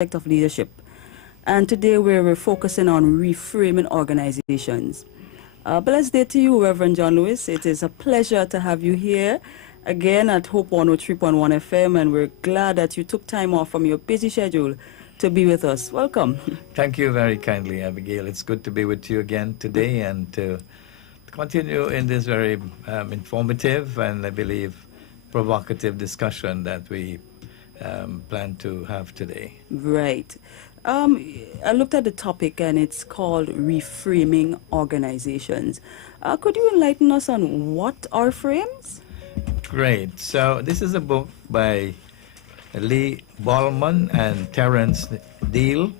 of leadership. And today we're focusing on reframing organizations. Blessed day to you, Reverend John Lewis. It is a pleasure to have you here again at Hope103.1 FM, and we're glad that you took time off from your busy schedule to be with us. Welcome. Thank you very kindly, Abigail. It's good to be with you again today and to continue in this very informative and, I believe, provocative discussion that we plan to have today. Right. I looked at the topic and it's called reframing organizations. Could you enlighten us on what are frames? Great. So this is a book by Lee Ballman and Terence Deal,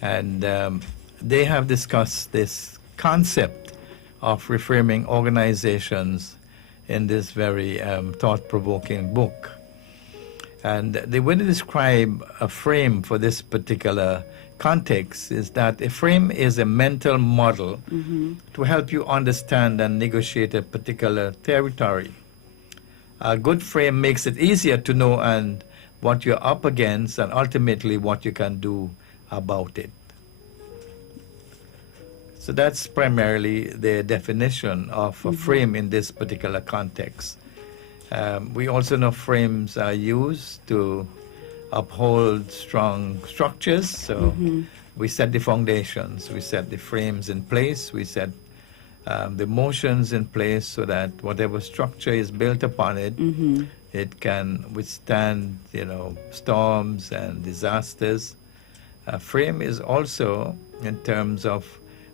and they have discussed this concept of reframing organizations in this very thought-provoking book. And the way to describe a frame for this particular context is that a frame is a mental model to help you understand and negotiate a particular territory. A good frame makes it easier to know and what you're up against and ultimately what you can do about it. So that's primarily the definition of a frame in this particular context. We also know frames are used to uphold strong structures. So we set the foundations, we set the frames in place, we set the motions in place so that whatever structure is built upon it, it can withstand, storms and disasters. A frame is also in terms of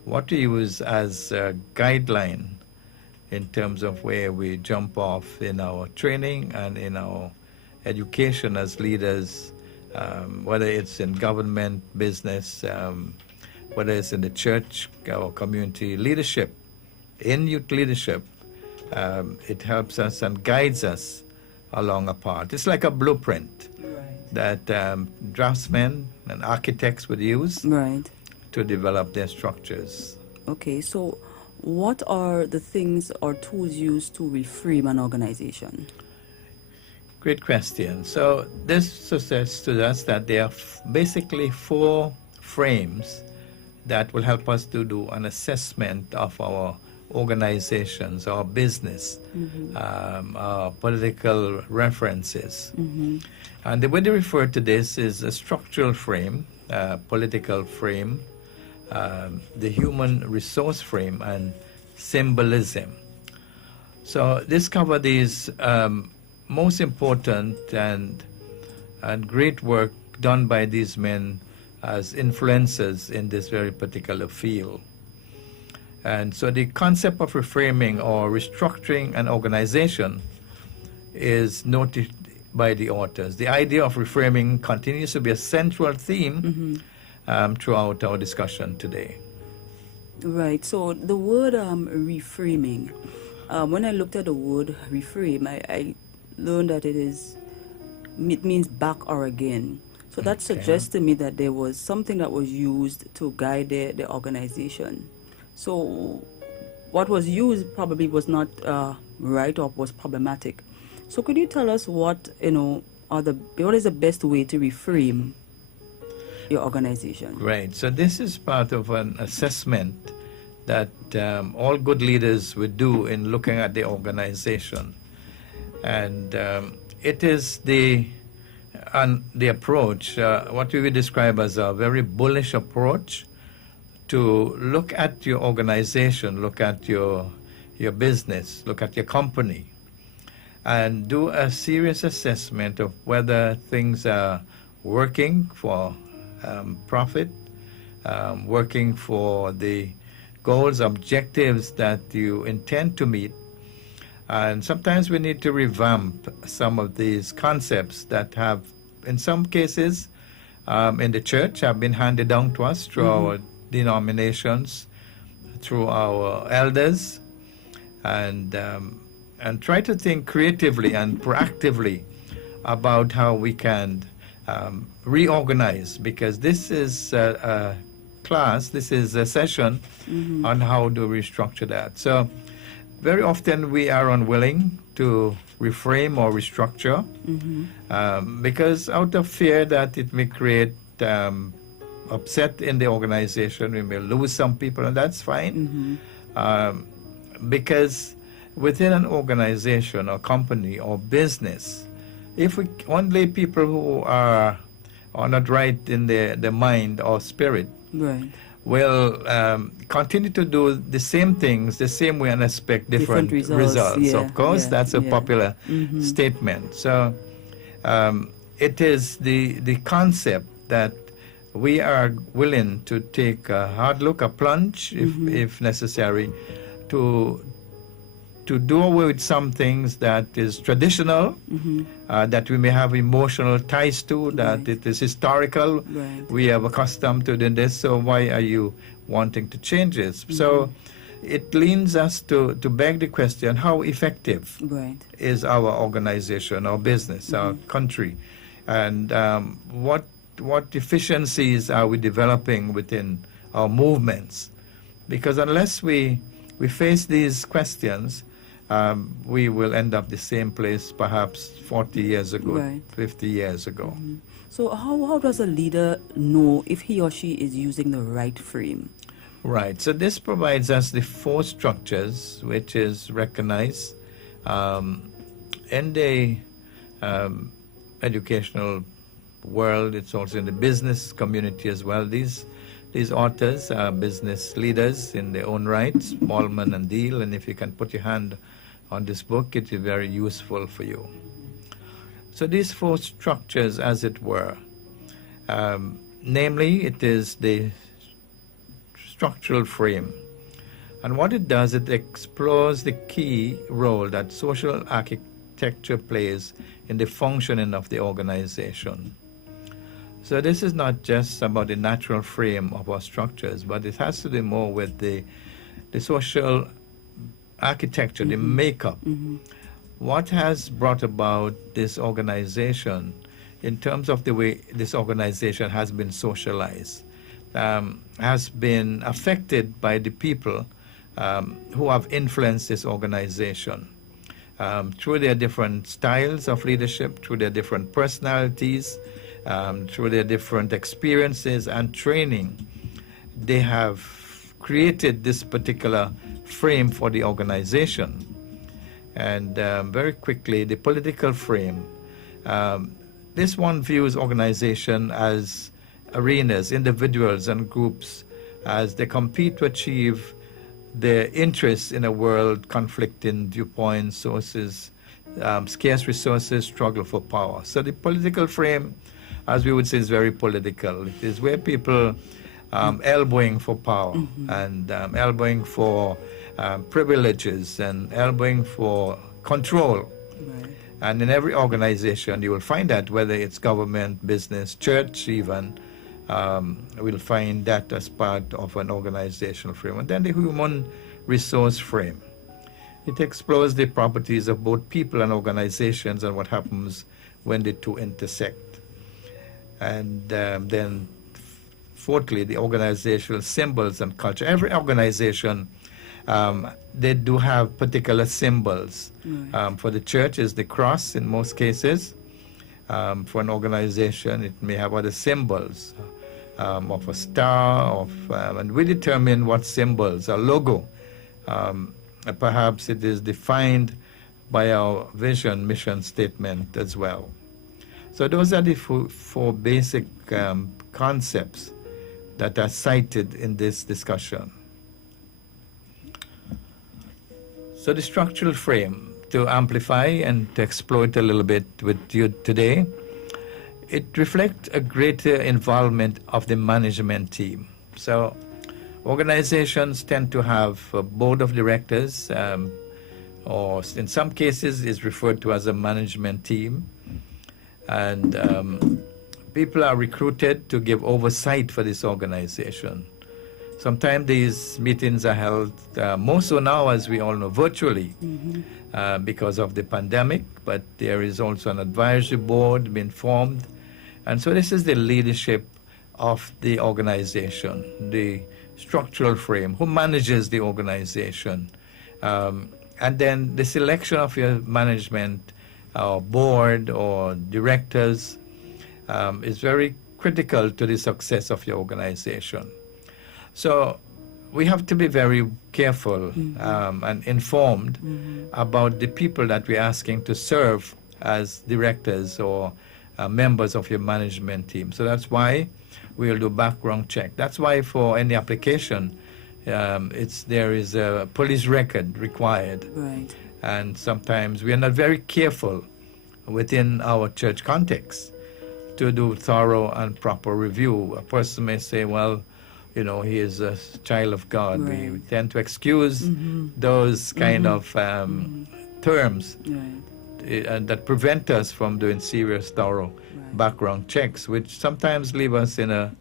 what we use as a guideline in terms of where we jump off in our training and in our education as leaders, whether it's in government, business, whether it's in the church or community leadership. In youth leadership, it helps us and guides us along a path. It's like a blueprint that draftsmen and architects would use to develop their structures. Okay, so what are the things or tools used to reframe an organization? Great question. So this suggests to us that there are basically 4 frames that will help us to do an assessment of our organizations, our business, our political references. And the way they refer to this is a structural frame, political frame, the human resource frame, and symbolism. So this covers these most important and great work done by these men as influencers in this very particular field. And so the concept of reframing or restructuring an organization is noted by the authors. The idea of reframing continues to be a central theme throughout our discussion today. Right. So the word reframing, when I looked at the word reframe, I learned that it means back or again. So that suggests to me that there was something that was used to guide the organization. So what was used probably was not right or was problematic. So could you tell us what is the best way to reframe your organization? Right. So this is part of an assessment that all good leaders would do in looking at the organization, and it is the approach, what we would describe as a very bullish approach to look at your organization, look at your business, look at your company, and do a serious assessment of whether things are working for profit, working for the goals, objectives that you intend to meet. And sometimes we need to revamp some of these concepts that have, in some cases, in the church, have been handed down to us through our denominations, through our elders, and try to think creatively and proactively about how we can reorganize, because this is a class, this is a session on how to restructure that. So very often we are unwilling to reframe or restructure because out of fear that it may create upset in the organization, we may lose some people, and that's fine. Because within an organization or company or business, if we only people who are not right in their mind or spirit Right. will continue to do the same things the same way and expect different results. Yeah, Of course, yeah, that's a yeah. popular statement. So it is the concept that we are willing to take a hard look, a plunge, if necessary, to do away with some things that is traditional, that we may have emotional ties to, that Right. it is historical. Right. We are accustomed to doing this, so why are you wanting to change this? So it leads us to beg the question, how effective Right. is our organization, our business, our country, and what efficiencies are we developing within our movements? Because unless we face these questions, we will end up the same place perhaps 40 years ago, Right. 50 years ago. So how does a leader know if he or she is using the right frame? Right. So this provides us the four structures, which is recognized in the educational world. It's also in the business community as well. These authors are business leaders in their own right, Smallman and Deal, and if you can put your hand on this book, it is very useful for you. So these four structures, as it were, namely, it is the structural frame. And what it does, it explores the key role that social architecture plays in the functioning of the organization. So this is not just about the natural frame of our structures, but it has to do more with the social architecture, the makeup. What has brought about this organization in terms of the way this organization has been socialized, has been affected by the people who have influenced this organization through their different styles of leadership, through their different personalities, through their different experiences and training. They have created this particular frame for the organization. And very quickly, the political frame. This one views organization as arenas, individuals and groups, as they compete to achieve their interests in a world, conflicting viewpoints, sources, scarce resources, struggle for power. So the political frame, as we would say, is very political. It is where people elbowing for power and elbowing for privileges and elbowing for control. Right. And in every organization, you will find that, whether it's government, business, church even, we'll find that as part of an organizational frame. And then the human resource frame. It explores the properties of both people and organizations and what happens when the two intersect. And then fourthly, the organizational symbols and culture. Every organization, they do have particular symbols. For the church, is the cross in most cases. For an organization, it may have other symbols of a star, and we determine what symbols, a logo. Perhaps it is defined by our vision, mission statement as well. So those are the four basic concepts that are cited in this discussion. So the structural frame, to amplify and to exploit a little bit with you today, it reflects a greater involvement of the management team. So organizations tend to have a board of directors, or in some cases is referred to as a management team. And people are recruited to give oversight for this organization. Sometimes these meetings are held, more so now, as we all know, virtually because of the pandemic, but there is also an advisory board being formed. And so this is the leadership of the organization, the structural frame, who manages the organization. And then the selection of your management or board or directors is very critical to the success of your organization. So we have to be very careful and informed about the people that we're asking to serve as directors or members of your management team. So that's why we'll do background check. That's why for any application, there is a police record required. Right. And sometimes we are not very careful within our church context to do thorough and proper review. A person may say, well, he is a child of God. Right. We tend to excuse those kind of terms that prevent us from doing serious, thorough background checks, which sometimes leave us in a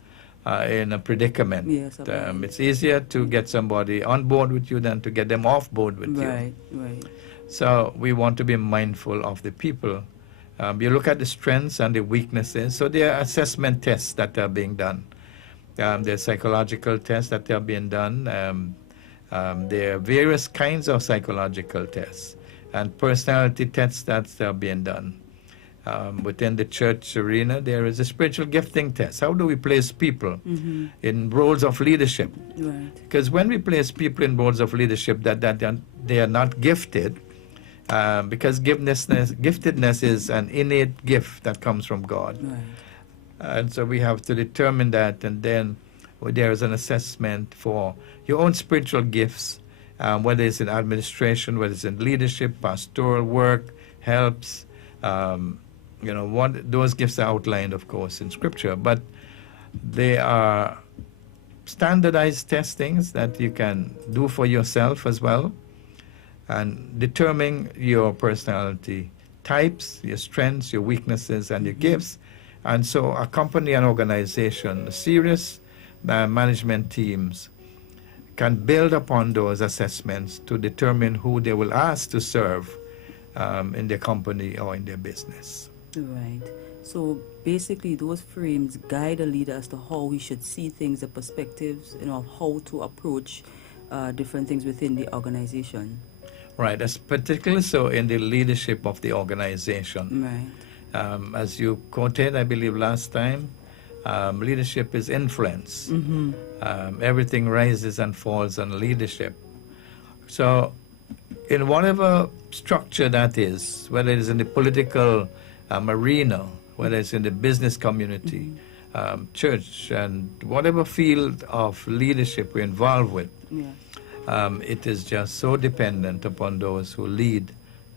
predicament. Yes, it's easier to get somebody on board with you than to get them off board with you. Right. So we want to be mindful of the people. You look at the strengths and the weaknesses. So there are assessment tests that are being done. There are psychological tests that are being done. There are various kinds of psychological tests and personality tests that are being done. Within the church arena, there is a spiritual gifting test. How do we place people in roles of leadership? Right. Because when we place people in roles of leadership that they are not gifted, because giftedness is an innate gift that comes from God. Right. And so we have to determine that, and then there is an assessment for your own spiritual gifts, whether it's in administration, whether it's in leadership, pastoral work, helps. Those gifts are outlined, of course, in Scripture, but they are standardized testings that you can do for yourself as well, and determine your personality types, your strengths, your weaknesses, and your gifts. And so a company and organization, serious management teams can build upon those assessments to determine who they will ask to serve in their company or in their business. Right. So basically those frames guide a leader as to how he should see things, the perspectives, how to approach different things within the organization. Right, that's particularly so in the leadership of the organization. Right. As you quoted, I believe, last time, leadership is influence. Everything rises and falls on leadership. So in whatever structure that is, whether it is in the political arena, whether it's in the business community, church, and whatever field of leadership we're involved with, it is just so dependent upon those who lead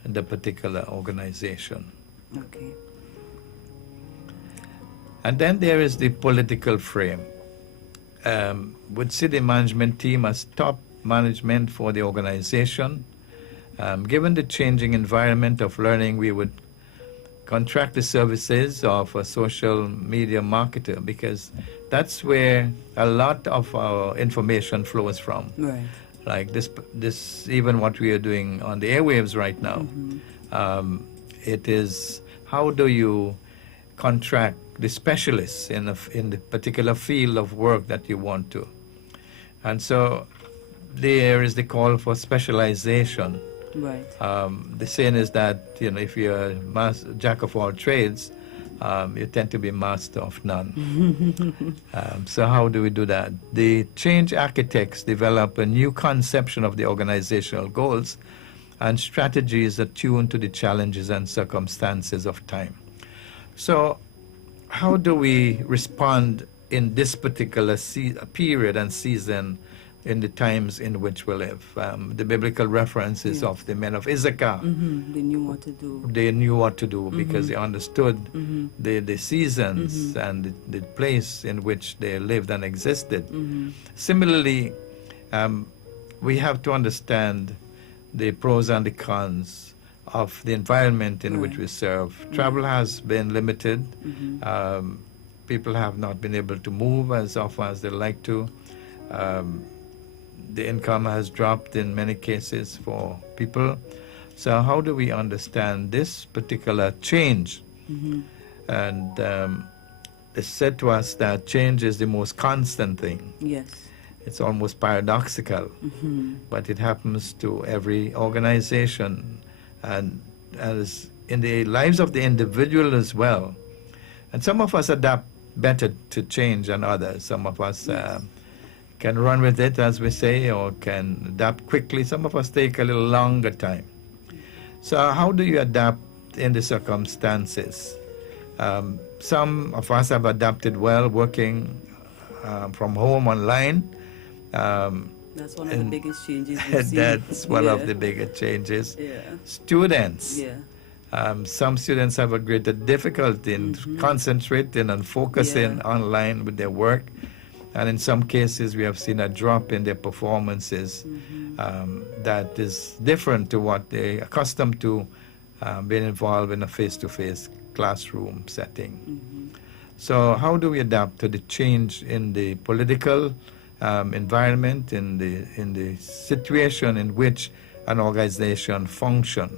the particular organization. Okay. And then there is the political frame. Would see the management team as top management for the organization. Given the changing environment of learning, we would contract the services of a social media marketer, because that's where a lot of our information flows from. Right. Like this, even what we are doing on the airwaves right now. It is, how do you contract the specialists in the particular field of work that you want to? And so there is the call for specialization. Right. The saying is that, if you're a jack of all trades, you tend to be master of none. So how do we do that? The change architects develop a new conception of the organizational goals and strategies attuned to the challenges and circumstances of time. So how do we respond in this particular period and season in the times in which we live? The biblical references of the men of Issachar. They knew what to do. They knew what to do because they understood the seasons and the place in which they lived and existed. Similarly, we have to understand the pros and the cons of the environment in which we serve. Travel has been limited. People have not been able to move as often as they like to. The income has dropped in many cases for people. So how do we understand this particular change? And it's said to us that change is the most constant thing. Yes. It's almost paradoxical, but it happens to every organization, and as in the lives of the individual as well. And some of us adapt better to change than others. Some of us can run with it, as we say, or can adapt quickly. Some of us take a little longer time. So how do you adapt in the circumstances? Some of us have adapted well, working from home online. That's one of the biggest changes we've seen. That's one of the biggest changes. Students. Some students have a greater difficulty in concentrating and focusing online with their work. And in some cases, we have seen a drop in their performances that is different to what they're accustomed to being involved in a face-to-face classroom setting. So how do we adapt to the change in the political environment, in the situation in which an organization functions?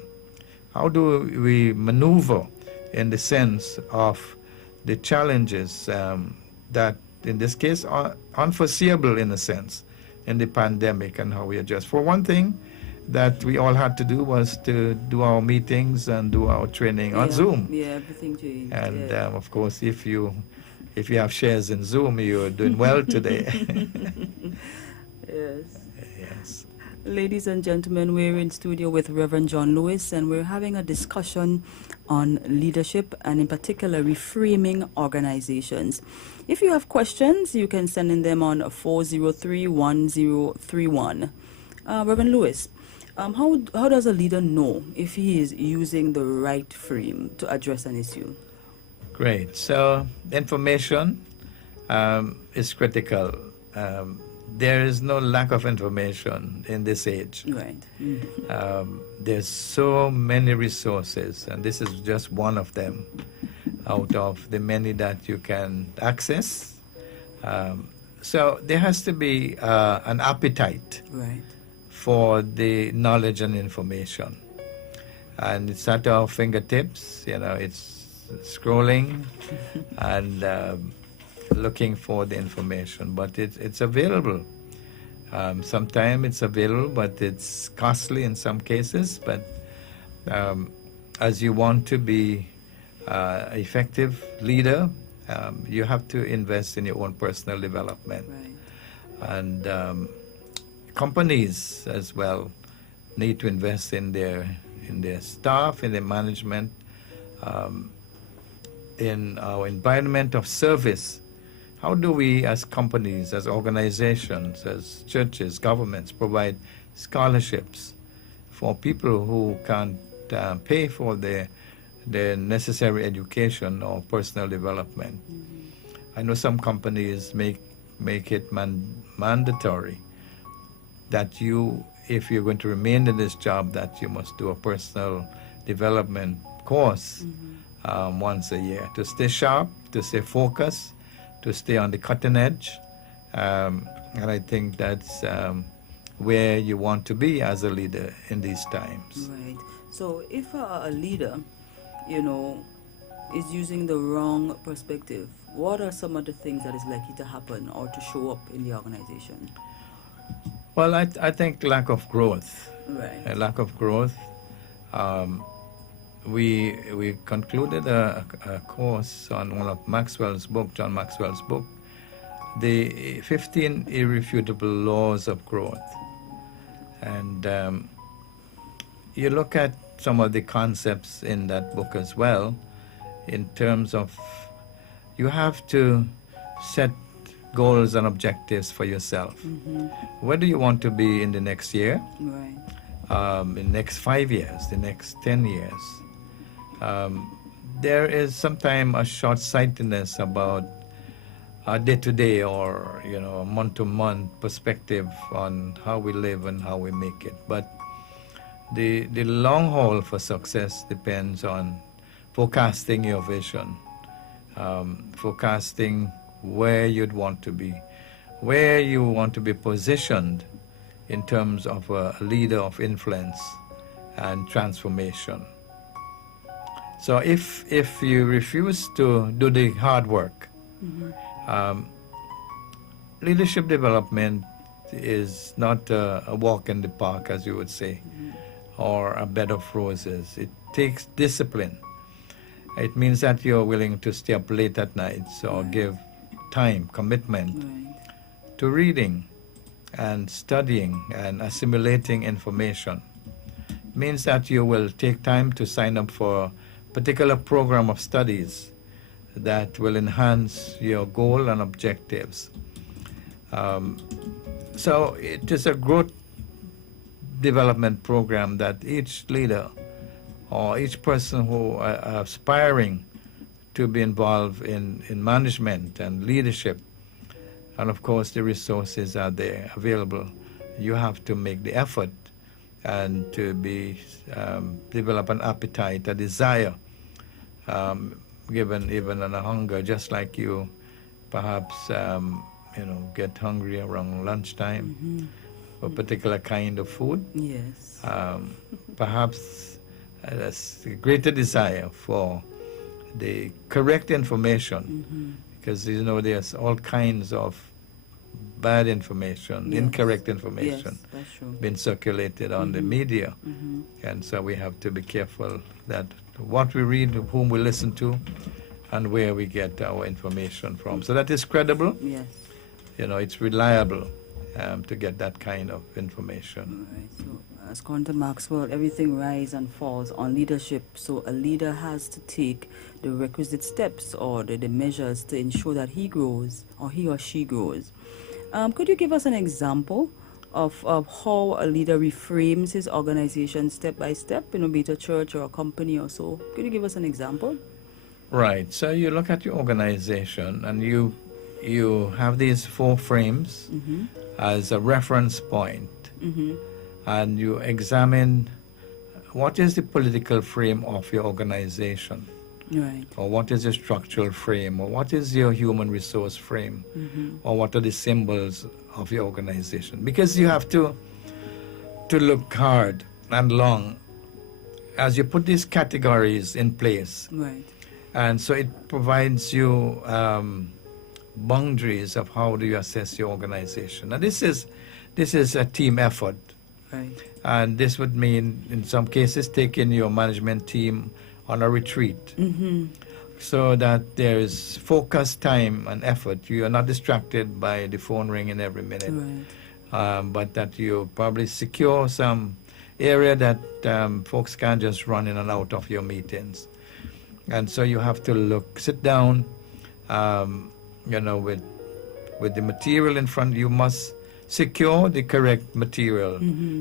How do we maneuver in the sense of the challenges that, in this case, are unforeseeable in a sense in the pandemic, and how we adjust? For one thing, that we all had to do was to do our meetings and do our training on Zoom. Everything changed. And of course, if you have shares in Zoom, you're doing well today. Yes. Ladies and gentlemen, we're in studio with Reverend John Lewis, and we're having a discussion on leadership, and in particular, reframing organizations. If you have questions, you can send in them on 403-1031. Reverend Lewis, how does a leader know if he is using the right frame to address an issue? Great. So information is critical. There is no lack of information in this age. Right. There's so many resources, and this is just one of them out of the many that you can access. So there has to be an appetite for the knowledge and information. And it's at our fingertips, it's scrolling and looking for the information, but it's available. Sometimes it's available, but it's costly in some cases. But as you want to be an effective leader, you have to invest in your own personal development. And companies as well need to invest in their staff, in their management, in our environment of service. How do we, as companies, as organizations, as churches, governments, provide scholarships for people who can't pay for their necessary education or personal development? I know some companies make it mandatory that if you're going to remain in this job, that you must do a personal development course once a year to stay sharp, to stay focused, to stay on the cutting edge. And I think that's where you want to be as a leader in these times. Right. So if a leader, is using the wrong perspective, what are some of the things that is likely to happen or to show up in the organization? Well, I think lack of growth. Right. A lack of growth. We concluded a course on one of John Maxwell's book, the 15 Irrefutable Laws of Growth. And you look at some of the concepts in that book as well, in terms of you have to set goals and objectives for yourself. Where do you want to be in the next year? Right. In the next 5 years, the next 10 years? There is sometimes a short-sightedness about a day-to-day or a month-to-month perspective on how we live and how we make it. But the long haul for success depends on forecasting your vision, forecasting where you'd want to be, where you want to be positioned in terms of a leader of influence and transformation. So if you refuse to do the hard work, leadership development is not a walk in the park, as you would say, or a bed of roses. It takes discipline. It means that you're willing to stay up late at night, so give time, commitment to reading and studying and assimilating information. It means that you will take time to sign up for a particular program of studies that will enhance your goal and objectives. So it is a growth development program that each leader or each person who are aspiring to be involved in management and leadership, and of course the resources are there available. You have to make the effort and to develop an appetite, a desire, given even a hunger, just like you perhaps get hungry around lunchtime for a particular kind of food. Yes. Perhaps a greater desire for the correct information, because there's all kinds of bad information, incorrect information being circulated on the media, and so we have to be careful that what we read, whom we listen to, and where we get our information from, so that is credible. Yes. It's reliable to get that kind of information. Right. So, as Conta Maxwell, everything rises and falls on leadership. So a leader has to take the requisite steps or the measures to ensure that he grows or he or she grows. Could you give us an example of how a leader reframes his organization step by step, be it a church or a company or so? Could you give us an example? Right. So you look at your organization and you have these 4 frames as a reference point, and you examine what is the political frame of your organization, right, or what is your structural frame, or what is your human resource frame, or what are the symbols of your organization. Because you have to look hard and long as you put these categories in place. right, And so it provides you boundaries of how do you assess your organization. And this is a team effort. right, And this would mean, in some cases, taking your management team on a retreat, so that there is focused time and effort. You are not distracted by the phone ringing every minute, right, but that you probably secure some area that folks can't just run in and out of your meetings. And so you have to sit down, with the material in front. You must secure the correct material.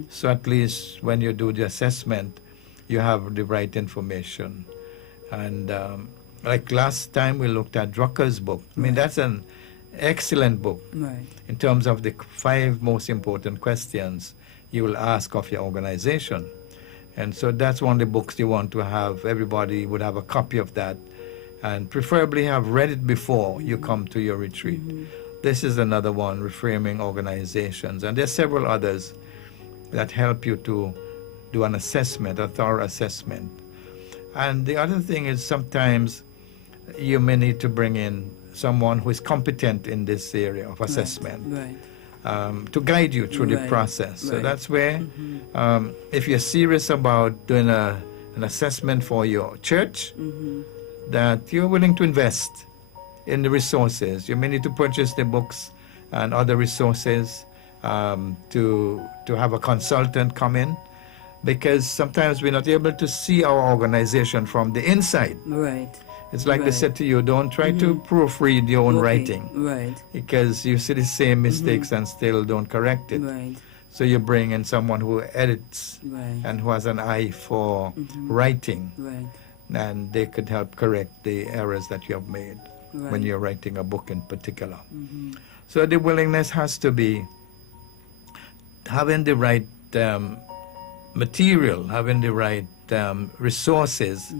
So at least when you do the assessment, you have the right information. And like last time we looked at Drucker's book. I mean, that's an excellent book, right, in terms of the 5 most important questions you will ask of your organization. And so that's one of the books you want to have. Everybody would have a copy of that, and preferably have read it before you come to your retreat. This is another one, Reframing Organizations. And there's several others that help you to do an assessment, a thorough assessment. And the other thing is, sometimes you may need to bring in someone who is competent in this area of assessment, right, to guide you through the process. So that's where, if you're serious about doing an assessment for your church, that you're willing to invest in the resources. You may need to purchase the books and other resources, to have a consultant come in, because sometimes we're not able to see our organization from the inside. right. It's like they said to you, don't try to proofread your own writing, right, because you see the same mistakes and still don't correct it. right, So you bring in someone who edits right, and who has an eye for writing, right, and they could help correct the errors that you have made right, when you're writing a book in particular. So the willingness has to be having the right material, having the right resources,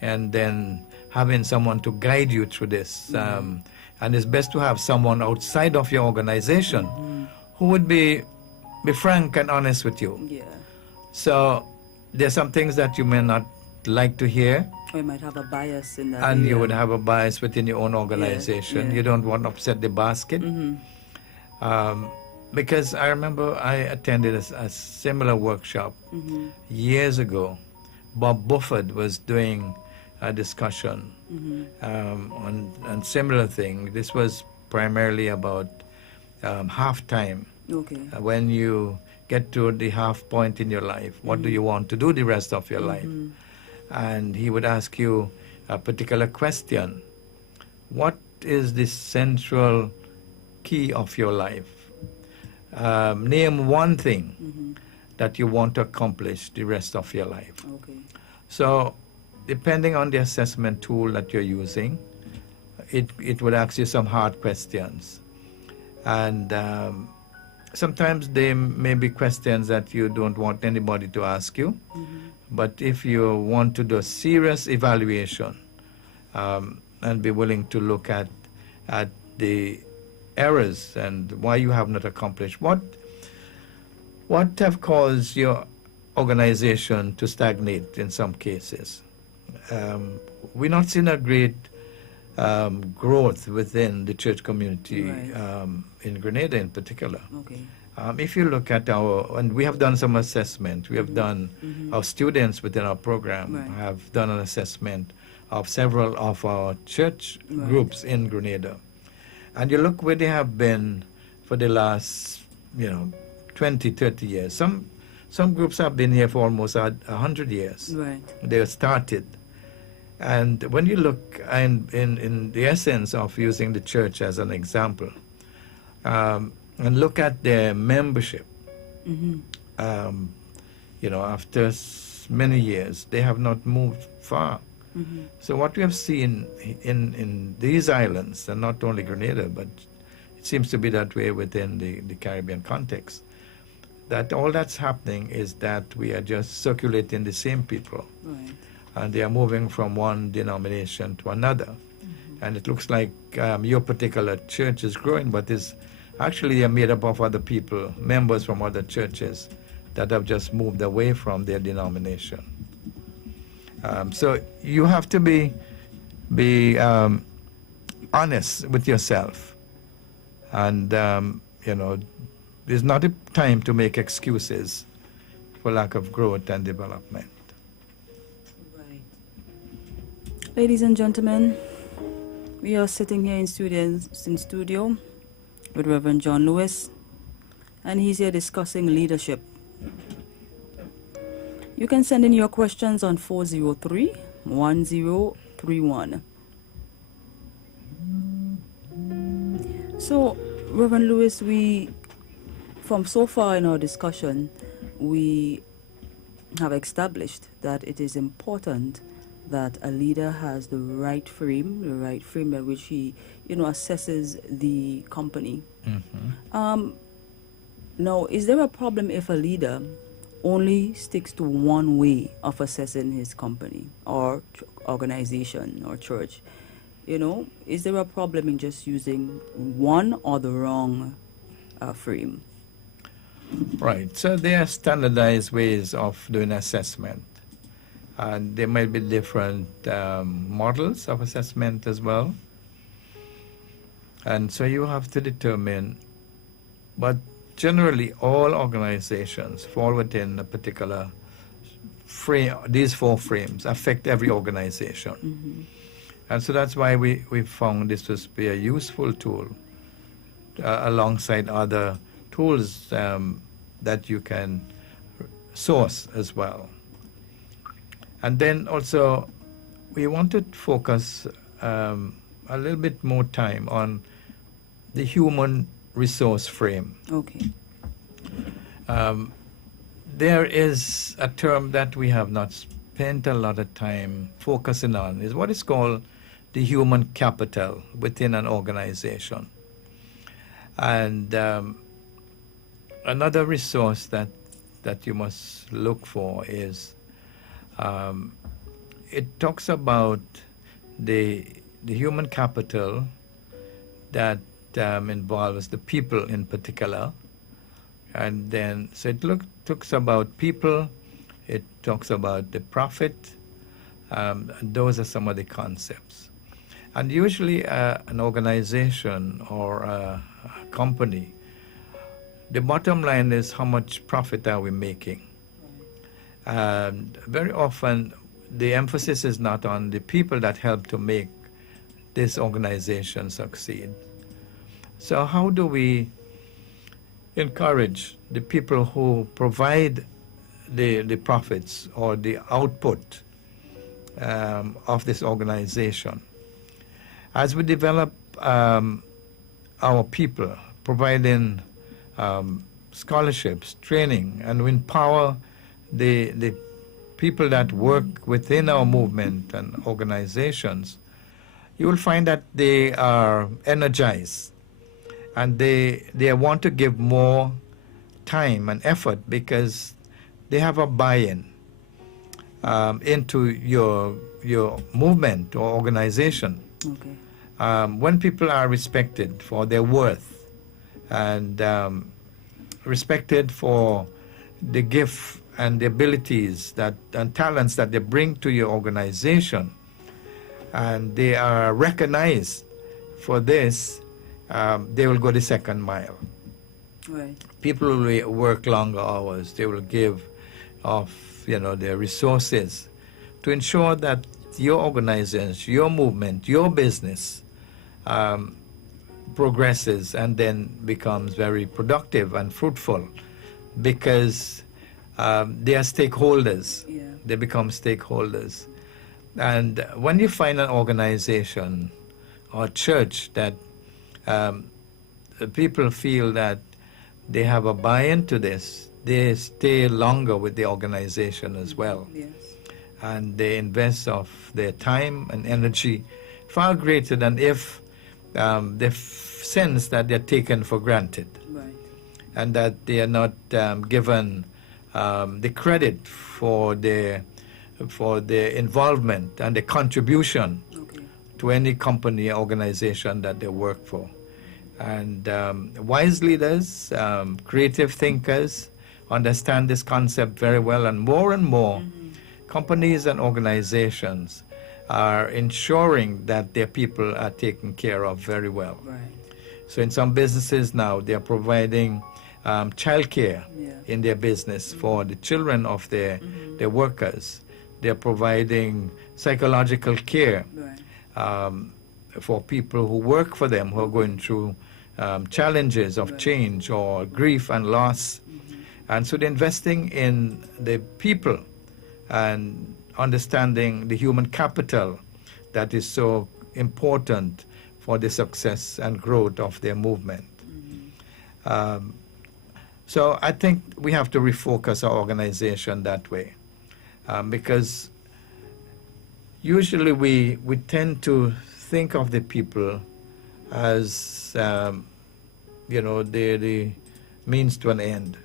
and then having someone to guide you through this. And it's best to have someone outside of your organization who would be frank and honest with you. yeah. So there's some things that you may not like to hear, Or you might have a bias in that and area. you would have a bias within your own organization. yeah. You don't want to upset the basket. because I remember I attended a similar workshop years ago. Bob Bufford was doing a discussion on similar thing. This was primarily about halftime. Okay. When you get to the half point in your life, what do you want to do the rest of your life? And he would ask you a particular question. What is the central key of your life? Name one thing that you want to accomplish the rest of your life. Okay. So, depending on the assessment tool that you're using, it would ask you some hard questions. And sometimes they may be questions that you don't want anybody to ask you. But if you want to do a serious evaluation and be willing to look at the errors and why you have not accomplished, what have caused your organization to stagnate in some cases? We're not seeing a great growth within the church community, Right. In Grenada in particular. Okay. If you look at and we have done some assessment, we have done, our students within our program Right. have done an assessment of several of our church Right. groups in Grenada. And you look where they have been for the last, 20, 30 years. Some groups have been here for almost 100 years. Right. They started. And when you look in the essence of using the church as an example, and look at their membership, after many years, they have not moved far. So what we have seen in these islands, and not only Grenada, but it seems to be that way within the Caribbean context, that all that's happening is that we are just circulating the same people. Right. And they are moving from one denomination to another. And it looks like your particular church is growing, but it's actually they are made up of other people, members from other churches that have just moved away from their denomination. So you have to be honest with yourself. And, there's not a time to make excuses for lack of growth and development. Right. Ladies and gentlemen, we are sitting here in studio with Reverend John Lewis, and he's here discussing leadership. You can send in your questions on 403-1031. So, Reverend Lewis, from so far in our discussion, we have established that it is important that a leader has the right frame by which he, assesses the company. Now, is there a problem if a leader only sticks to one way of assessing his company or organization or church? Is there a problem in just using one or the wrong frame? Right. So there are standardized ways of doing assessment. And there might be different models of assessment as well. And so you have to determine, but generally all organizations fall within a particular frame. These 4 frames affect every organization. And so that's why we found this to be a useful tool alongside other tools that you can source as well. And then also, we want to focus a little bit more time on the human resource frame. Okay. There is a term that we have not spent a lot of time focusing on, is what is called the human capital within an organization. And another resource that you must look for is it talks about the human capital that involves the people in particular. And then, so it talks about people, it talks about the profit, and those are some of the concepts. And usually an organization or a company the bottom line is how much profit are we making. And very often the emphasis is not on the people that help to make this organization succeed. So how do we encourage the people who provide the profits or the output of this organization? As we develop our people, providing scholarships, training, and we empower the people that work within our movement and organizations, you will find that they are energized and they want to give more time and effort because they have a buy-in into your movement or organization. Okay. When people are respected for their worth and respected for the gift and the abilities and talents that they bring to your organization, and they are recognized for this, they will go the second mile. Right. People will work longer hours. They will give of their resources to ensure that your organization, your movement, your business progresses and then becomes very productive and fruitful, because they are stakeholders. Yeah. They become stakeholders. And when you find an organization or church that people feel that they have a buy-in to this, they stay longer with the organization as well. Yes. And they invest of their time and energy far greater than if they sense that they're taken for granted. Right. And that they are not given the credit for their involvement and the contribution Okay. to any company or organization that they work for. And wise leaders, creative thinkers understand this concept very well, and more companies and organizations are ensuring that their people are taken care of very well. Right. So in some businesses now, they are providing childcare Yeah. in their business for the children of their workers. They are providing psychological care Right. for people who work for them, who are going through challenges of Right. change or grief and loss. And so they're investing in the people and understanding the human capital that is so important for the success and growth of their movement. So I think we have to refocus our organization that way, because usually we tend to think of the people as the means to an end,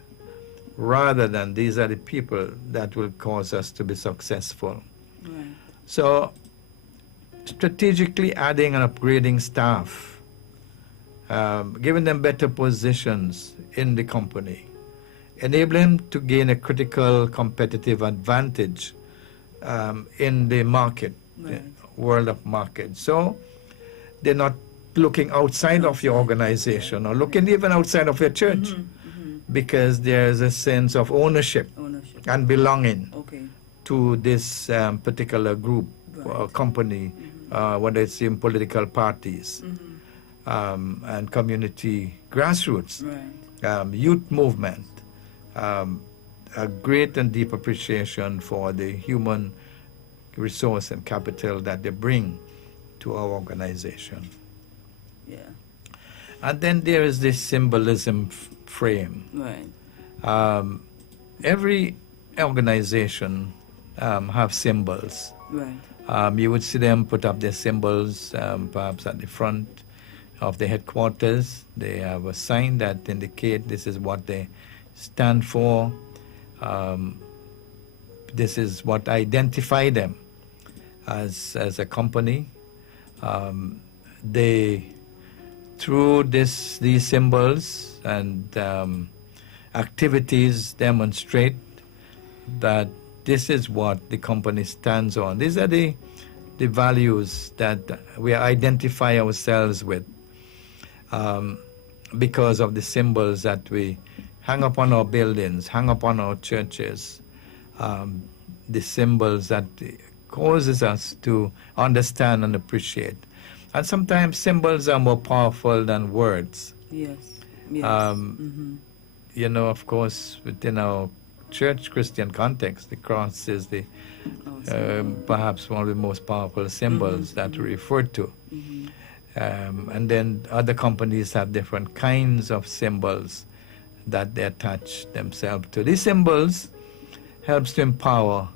rather than these are the people that will cause us to be successful. Right. So strategically adding and upgrading staff, giving them better positions in the company, enabling them to gain a critical competitive advantage in the market, Right. world of market. So they're not looking outside of your organization or looking even outside of your church, because there's a sense of ownership Ownership. and belonging Okay. to this particular group or Right. company, whether it's in political parties and community grassroots, Right. youth movement, a great and deep appreciation for the human resource and capital that they bring to our organization. Yeah. And then there is this symbolism frame. Right. Every organization have symbols. Right. You would see them put up their symbols, perhaps at the front of the headquarters. They have a sign that indicate this is what they stand for. This is what identify them as a company. They, through these symbols and activities, demonstrate that this is what the company stands on. These are the values that we identify ourselves with, because of the symbols that we hang up on our buildings, hang up on our churches, the symbols that causes us to understand and appreciate. And sometimes symbols are more powerful than words. Yes. Yes. You know, of course, within our church Christian context, the cross is the perhaps one of the most powerful symbols that we refer to. And then other companies have different kinds of symbols that they attach themselves to. These symbols helps to empower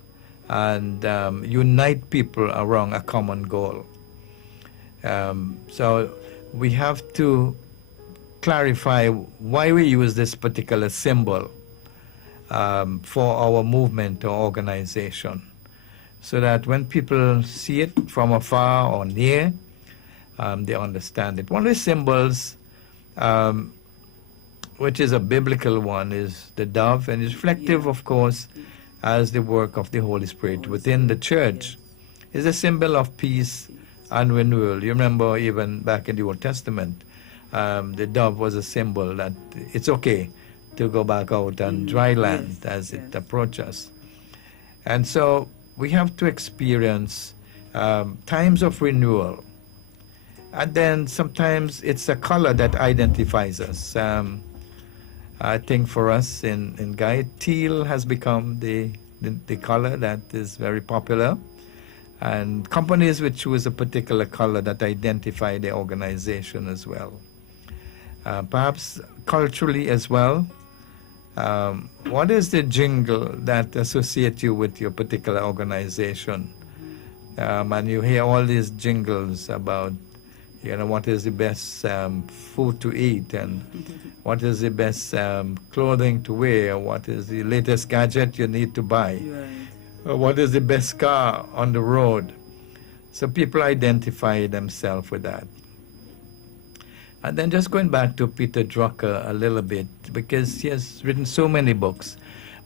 and unite people around a common goal. So we have to clarify why we use this particular symbol for our movement or organization, so that when people see it from afar or near, they understand it. One of the symbols, which is a biblical one, is the dove, and is reflective, of course, as the work of the Holy Spirit within the church. Is a symbol of peace and renewal. You remember even back in the Old Testament, the dove was a symbol that it's okay to go back out on dry land as it approaches. And so we have to experience times of renewal. And then sometimes it's a color that identifies us. I think for us in Guy, teal has become the color that is very popular. And companies would choose a particular color that identify the organization as well. Perhaps culturally as well. What is the jingle that associates you with your particular organization? And you hear all these jingles about, you know, what is the best food to eat, and what is the best clothing to wear, what is the latest gadget you need to buy, or what is the best car on the road. So people identify themselves with that. And then just going back to Peter Drucker a little bit, because he has written so many books,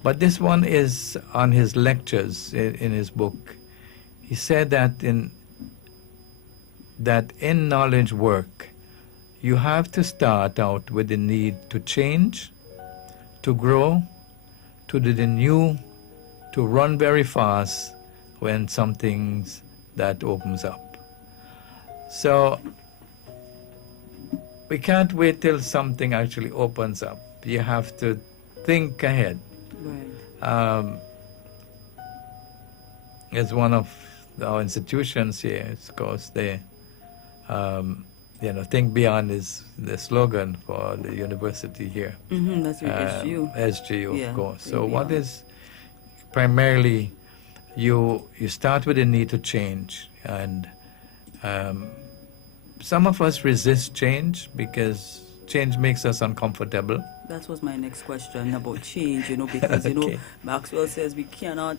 but this one is on his lectures in his book. He said that in knowledge work, you have to start out with the need to change, to grow, to do the new, to run very fast when something's that opens up. So we can't wait till something actually opens up. You have to think ahead. Right. It's one of our institutions here. It's because they, think beyond is the slogan for the university here. That's your SGU. SGU, of course. So what is primarily, you start with a need to change, and some of us resist change because change makes us uncomfortable. That was my next question about change, because, Okay. Maxwell says we cannot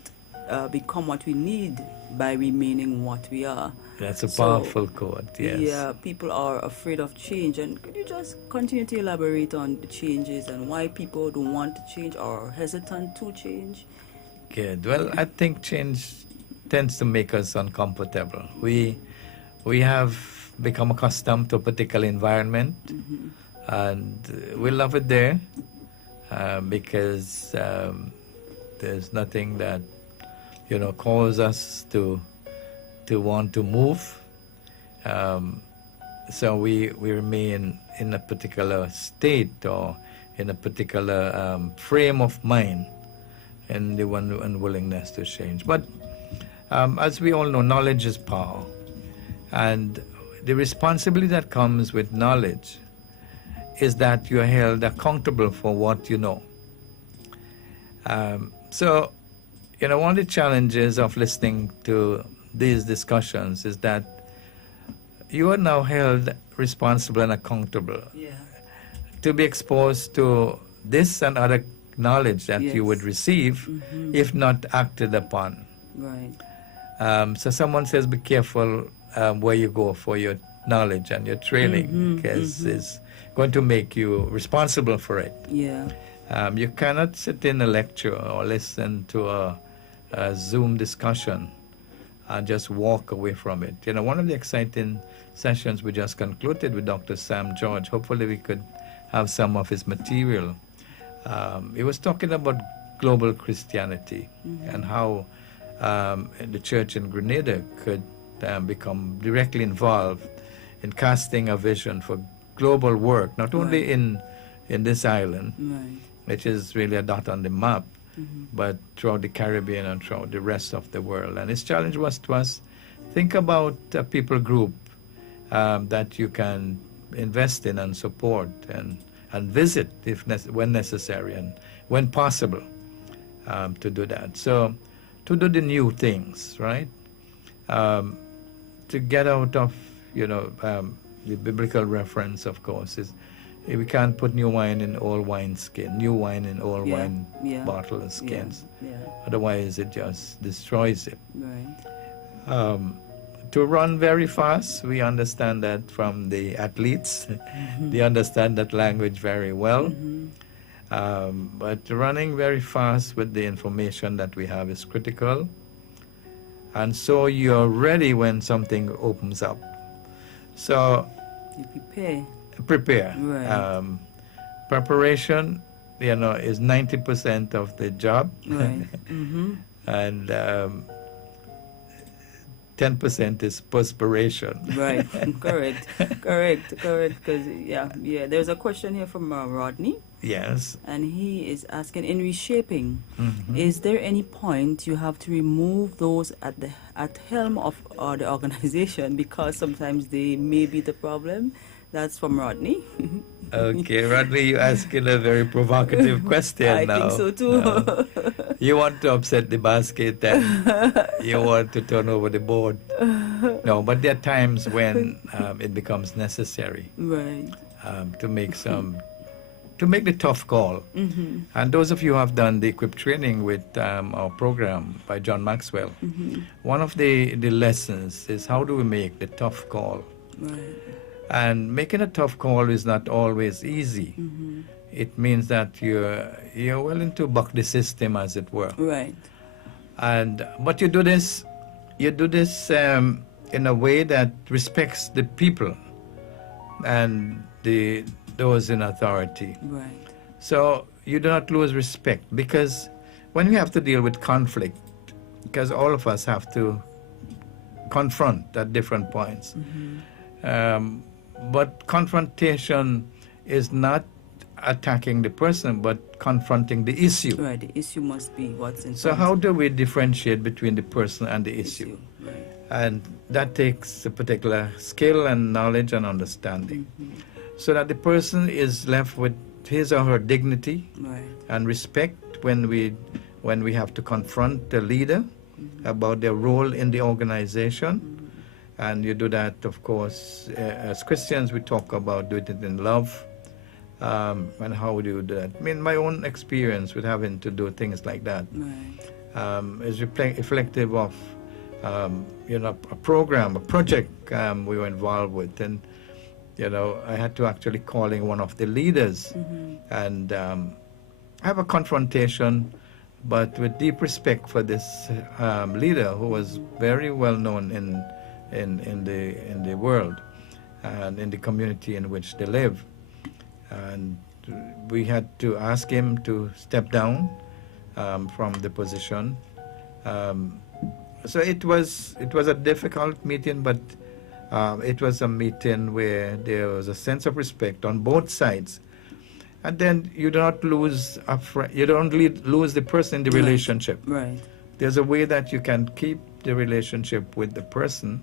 become what we need by remaining what we are. That's a powerful quote, yes. Yeah, people are afraid of change. And could you just continue to elaborate on the changes and why people don't want to change or are hesitant to change? Good. Well, I think change tends to make us uncomfortable. We have become accustomed to a particular environment, and we love it there because there's nothing that causes us to want to move. So we remain in a particular state or in a particular frame of mind, and the unwillingness to change. But as we all know, knowledge is power, and the responsibility that comes with knowledge is that you are held accountable for what you know. So, one of the challenges of listening to these discussions is that you are now held responsible and accountable to be exposed to this and other knowledge that you would receive if not acted upon. Right. So someone says, be careful where you go for your knowledge and your training, because it's going to make you responsible for it. Yeah. You cannot sit in a lecture or listen to a Zoom discussion and just walk away from it. One of the exciting sessions we just concluded with Dr. Sam George, hopefully we could have some of his material, He was talking about global Christianity and how the church in Grenada could become directly involved in casting a vision for global work, not only in this island, which is really a dot on the map, but throughout the Caribbean and throughout the rest of the world. And his challenge was to us, think about a people group that you can invest in and support and visit when necessary and when possible to do that. So to do the new things, right? To get out of, the biblical reference, of course, is we can't put new wine in old wineskin, new wine in old wine bottle and skins. Otherwise, it just destroys it. Right. To run very fast, we understand that from the athletes. They understand that language very well. But running very fast with the information that we have is critical. And so you're ready when something opens up. So You prepare. Right. Preparation, is 90% of the job. Right. And 10% is perspiration. Right. Correct. Because there's a question here from Rodney. Yes. And he is asking, in reshaping, is there any point you have to remove those at helm of the organization because sometimes they may be the problem? That's from Rodney. Okay, Rodney, you're asking a very provocative question I now. think so too. You want to upset the basket and you want to turn over the board. No, but there are times when it becomes necessary Right. to make the tough call. And those of you who have done the equip training with our program by John Maxwell, one of the lessons is how do we make the tough call? Right. And making a tough call is not always easy. It means that you're willing to buck the system, as it were. Right. But you do this in a way that respects the people and those in authority. Right. So you do not lose respect, because when we have to deal with conflict, because all of us have to confront at different points. But confrontation is not attacking the person, but confronting the issue. Right. The issue must be what's in So front. how do we differentiate between the person and the issue? Right. And that takes a particular skill and knowledge and understanding, so that the person is left with his or her dignity and respect when we have to confront the leader about their role in the organization. And you do that, of course, as Christians, we talk about doing it in love. And how do you do that? I mean, my own experience with having to do things like that is reflective of, a program, a project we were involved with. And, I had to actually calling one of the leaders and have a confrontation, but with deep respect for this leader who was very well known in the world and in the community in which they live. And we had to ask him to step down from the position. So it was a difficult meeting, but it was a meeting where there was a sense of respect on both sides. And then you do not lose lose the person in the relationship. Right. There's a way that you can keep the relationship with the person,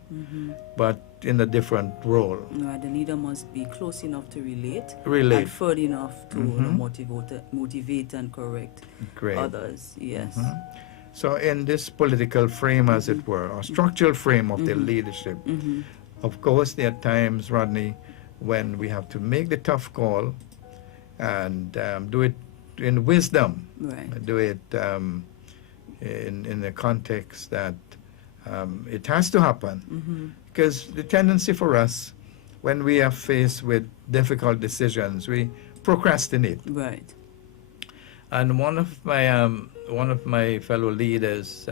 but in a different role. Right, the leader must be close enough to relate. Relate. And further enough to motivate and correct others. Yes. So in this political frame, as it were, or structural frame of the leadership, of course there are times, Rodney, when we have to make the tough call and do it in wisdom. Right. Do it in the context that it has to happen. Because the tendency for us, when we are faced with difficult decisions, we procrastinate. Right. And one of my fellow leaders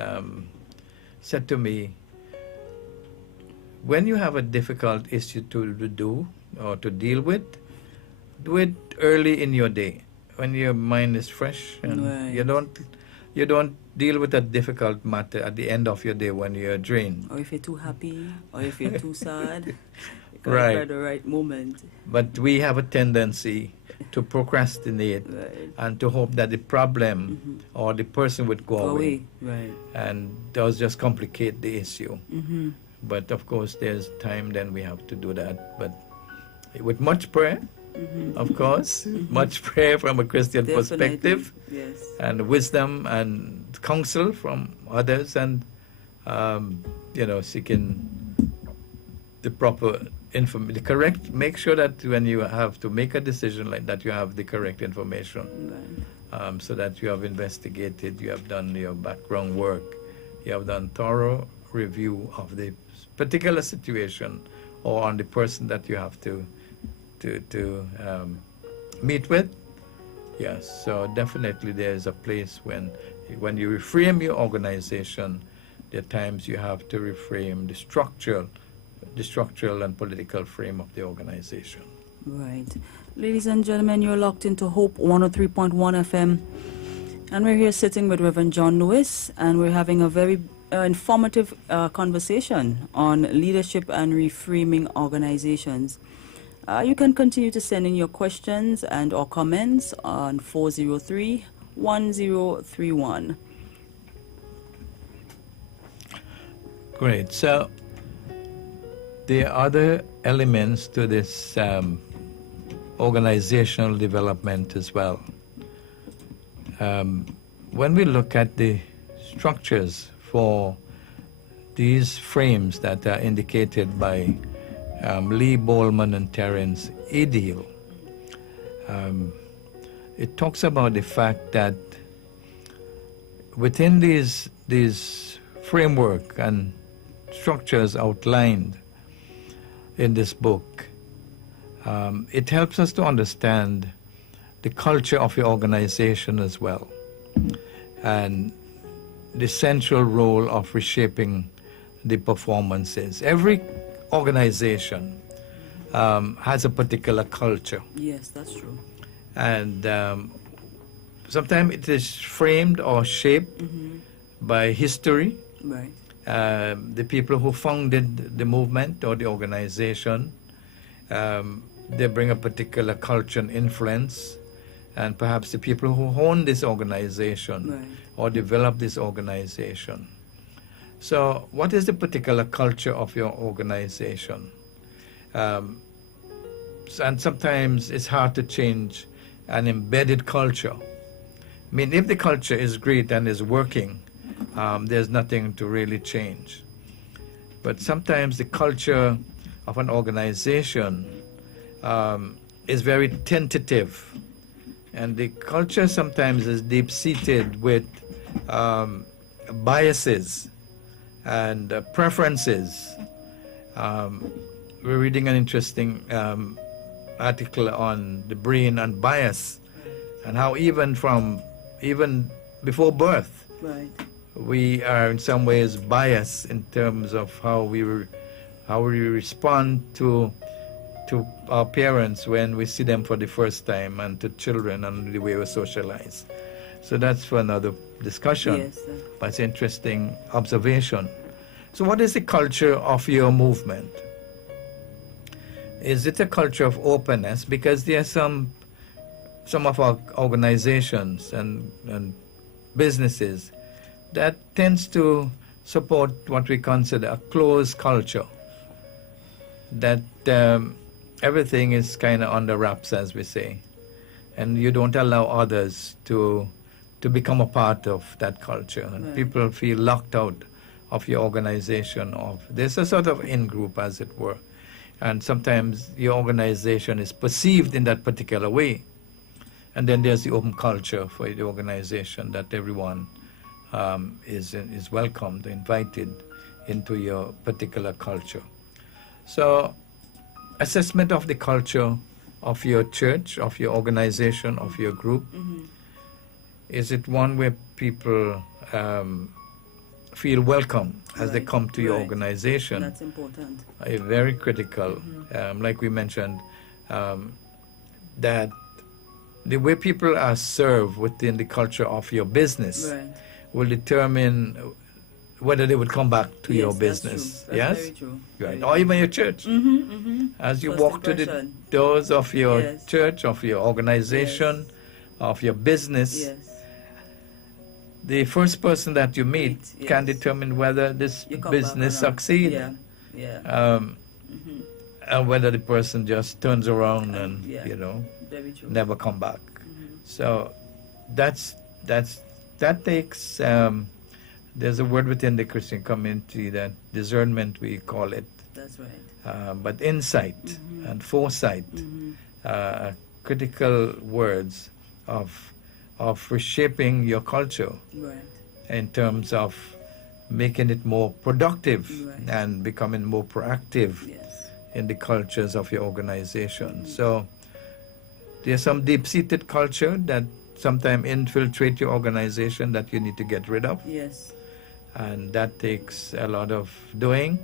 said to me, when you have a difficult issue to do or to deal with, do it early in your day. when your mind is fresh and Right. you don't deal with a difficult matter at the end of your day when you're drained. Or if you're too happy, or if you're too sad, you gotta Right. find the right moment. But we have a tendency to procrastinate Right. and to hope that the problem Mhm. or the person would go away, Right. and does just complicate the issue. Mm-hmm. But of course, there's time then we have to do that. But with much prayer, Mm-hmm. of course, Mhm. much prayer from a Christian Definitely. perspective, Yes. and wisdom and counsel from others, and seeking the proper the correct. Make sure that when you have to make a decision like that, you have the correct information, Right. so that you have investigated, you have done your background work, you have done thorough review of the particular situation or on the person that you have to meet with. Yes, so definitely there is a place when you reframe your organization, there are times you have to reframe the structural and political frame of the organization. Right. Ladies and gentlemen, you're locked into Hope 103.1 FM. And we're here sitting with Reverend John Lewis, and we're having a very informative conversation on leadership and reframing organizations. You can continue to send in your questions and or comments on 403-1031. Great. So there are other elements to this organizational development as well. When we look at the structures for these frames that are indicated by Lee, Bowman, and Terence Edel, it talks about the fact that within these framework and structures outlined in this book, it helps us to understand the culture of your organization as well, and the central role of reshaping the performances. Every organization has a particular culture. Yes, that's true. And sometimes it is framed or shaped by history. Right. The people who founded the movement or the organization, they bring a particular culture and influence, and perhaps the people who own this organization Right. or develop this organization. So what is the particular culture of your organization? And sometimes it's hard to change an embedded culture. I mean, if the culture is great and is working, there's nothing to really change. But sometimes the culture of an organization is very tentative. And the culture sometimes is deep-seated with biases and preferences. We're reading an interesting article on the brain and bias, and how even before birth, Right. we are in some ways biased in terms of how we respond to our parents when we see them for the first time, and to children, and the way we socialize. So that's for another discussion. Yes, sir. But it's an interesting observation. So what is the culture of your movement? Is it a culture of openness? Because there are some of our organizations and businesses that tends to support what we consider a closed culture, that everything is kind of under wraps, as we say, and you don't allow others to become a part of that culture. And Right. people feel locked out of your organization. There's a sort of in-group, as it were, and sometimes your organization is perceived in that particular way. And then there's the open culture for the organization, that everyone is welcomed, invited into your particular culture. So assessment of the culture of your church, of your organization, of your group. Is it one where people feel welcome as they Right, come to your right. organization? That's important. Very critical. Like we mentioned, that the way people are served within the culture of your business Right. will determine whether they would come back to your Yes, business. that's true. That's Yes? very true. Right. Very Or true. even your church. As you First walk to the impression. doors of your Yes. church, of your organization, of your business, Yes. the first person that you meet Yes. can determine whether this You come business back or not. succeeds. Yeah. Yeah. Um, and whether the person just turns around and, yeah. you know, Very true. never come back. So that takes, there's a word within the Christian community that discernment, we call it, That's right. but insight and foresight are critical words of reshaping your culture Right. in terms of making it more productive Right. and becoming more proactive Yes. in the cultures of your organization. So there's some deep-seated culture that sometimes infiltrate your organization that you need to get rid of, Yes. and that takes a lot of doing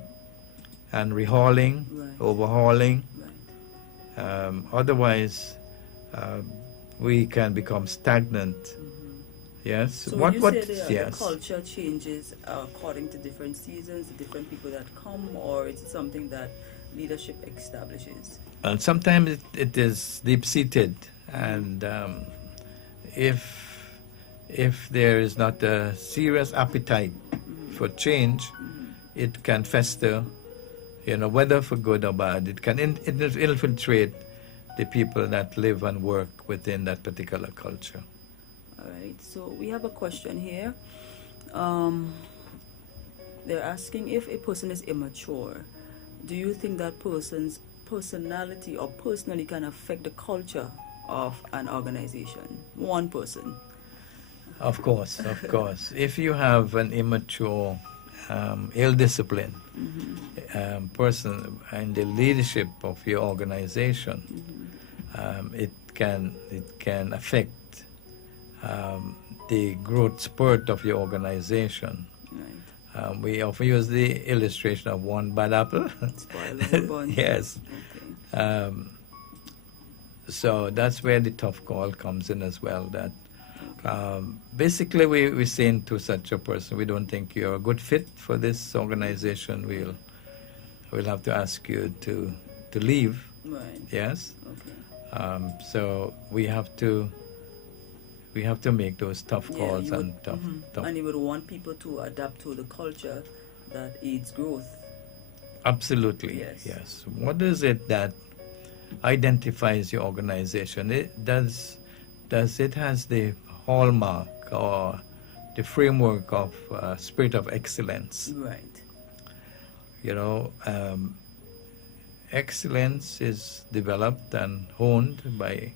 and rehauling, Right. overhauling. Right. Otherwise, we can become stagnant. Yes. So you say the yes. culture changes according to different seasons, the different people that come, or is it something that leadership establishes? And sometimes it is deep-seated, and if there is not a serious appetite for change, it can fester, you know, whether for good or bad. It can infiltrate the people that live and work within that particular culture. All right, so we have a question here. They're asking, if a person is immature, do you think that person's personality or personally can affect the culture of an organization? One person. Of course, of course. If you have an immature, ill-disciplined person in the leadership of your organization, it can affect the growth spurt of your organization. Right. We often use the illustration of one bad apple. Spoil the whole bunch. Yes. Okay. So that's where the tough call comes in as well. That basically we're saying to such a person, we don't think you're a good fit for this organization. We'll have to ask you to leave. Right. Yes. Okay. So we have to make those tough calls and tough. And you would want people to adapt to the culture that aids growth. Absolutely. Yes. Yes. What is it that identifies your organization? Does it has the hallmark or the framework of spirit of excellence? Right. You know, excellence is developed and honed by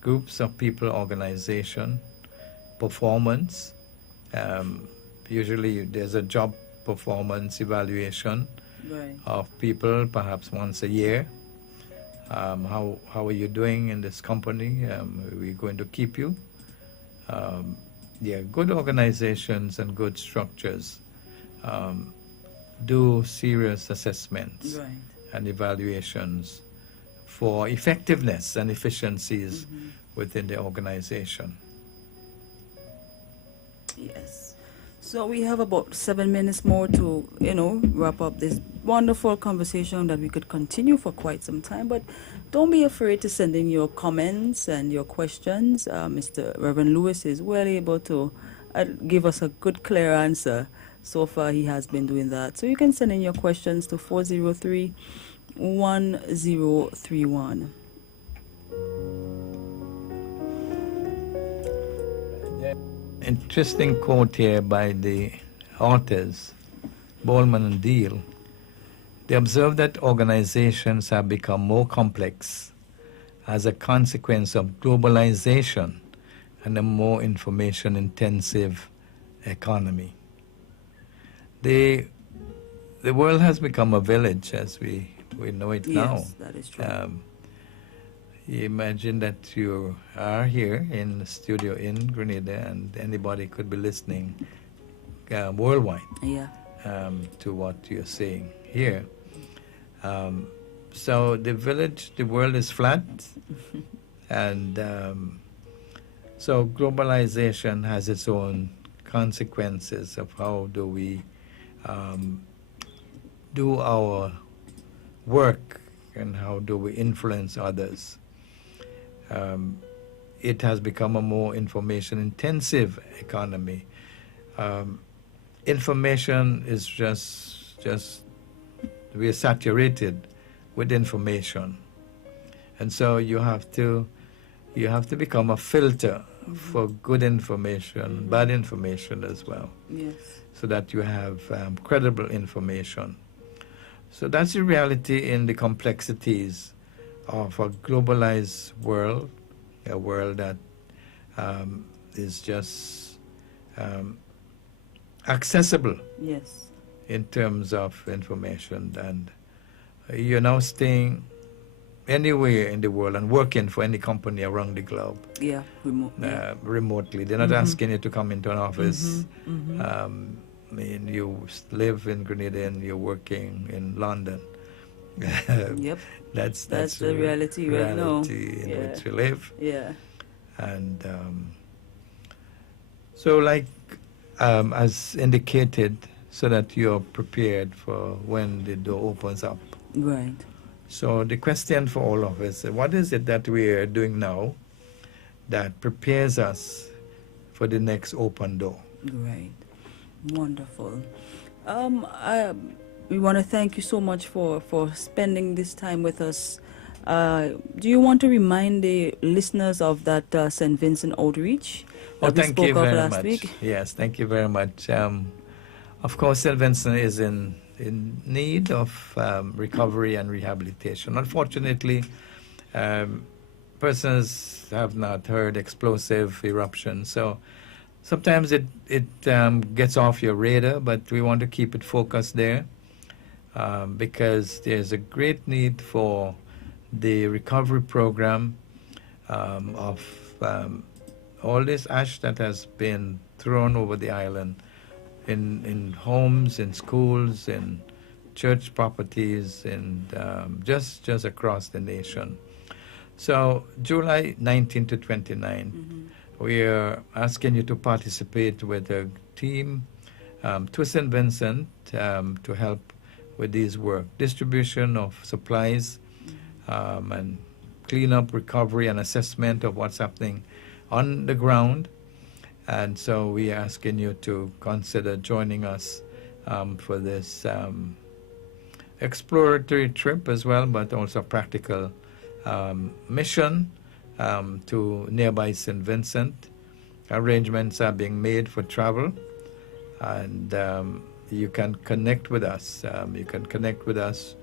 groups of people, organization, performance. Usually there's a job performance evaluation Right. of people, perhaps once a year. How are you doing in this company? Are we going to keep you? Good organizations and good structures do serious assessments Right. and evaluations for effectiveness and efficiencies within the organization. Yes. So we have about 7 minutes more to, wrap up this wonderful conversation that we could continue for quite some time. But don't be afraid to send in your comments and your questions. Mr. Reverend Lewis is well able to give us a good, clear answer. So far, he has been doing that. So you can send in your questions to 403-1031. Interesting quote here by the authors, Bowman and Deal. They observe that organizations have become more complex as a consequence of globalization and a more information-intensive economy. The world has become a village as we know it now. Yes, that is true. You imagine that you are here in the studio in Grenada and anybody could be listening worldwide Yeah. to what you're saying here. So the world is flat And so globalization has its own consequences of how do we do our work and how do we influence others. It has become a more information-intensive economy. Information is just we are saturated with information, and so you have to become a filter for good information, bad information as well. Yes. So that you have credible information. So that's the reality in the complexities of a globalized world, a world that is just accessible. Yes. In terms of information, and you're now staying anywhere in the world and working for any company around the globe. Yeah, remotely. They're not asking you to come into an office. I mean, you live in Grenada and you're working in London. Yep. That's the reality right now. In which we live. Yeah. And so, like as indicated, so that you're prepared for when the door opens up. Right. So the question for all of us, what is it that we are doing now that prepares us for the next open door? Right. Wonderful. We want to thank you so much for spending this time with us. Do you want to remind the listeners of that St. Vincent outreach that we spoke of last week? Yes, thank you very much. Of course, St. Vincent is in need of recovery and rehabilitation. Unfortunately, persons have not heard explosive eruptions, so sometimes it gets off your radar, but we want to keep it focused there because there's a great need for the recovery program of all this ash that has been thrown over the island in homes, in schools, in church properties, and just across the nation. So July 19 to 29, we are asking you to participate with a team to St. Vincent to help with these work, distribution of supplies, and cleanup, recovery, and assessment of what's happening on the ground. And so we are asking you to consider joining us for this exploratory trip as well, but also practical mission to nearby St. Vincent. Arrangements are being made for travel, and you can connect with us. You can connect with us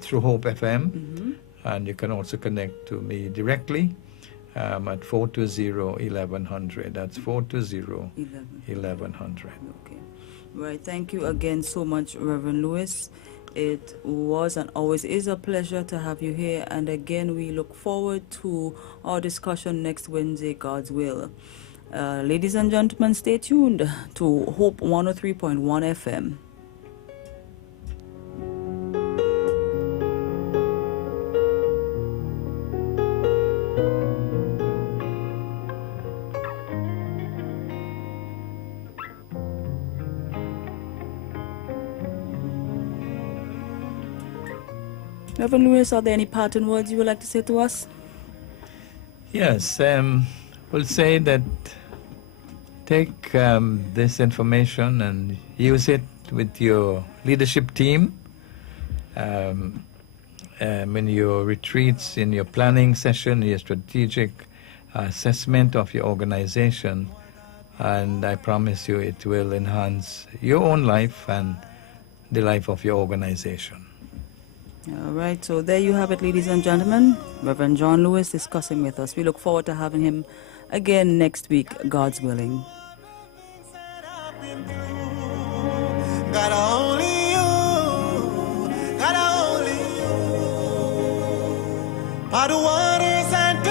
through Hope FM, and you can also connect to me directly at 420-1100. That's 420-1100. Okay. Right. Thank you again so much, Reverend Lewis. It was and always is a pleasure to have you here. And again, we look forward to our discussion next Wednesday, God's will. Ladies and gentlemen, stay tuned to Hope 103.1 FM. Reverend Lewis, are there any parting words you would like to say to us? Yes, we'll say that take this information and use it with your leadership team in your retreats, in your planning session, your strategic assessment of your organization, and I promise you it will enhance your own life and the life of your organization. All right, so there you have it, ladies and gentlemen. Reverend John Lewis discussing with us. We look forward to having him again next week, God's willing. God only you, God only you, are the waters and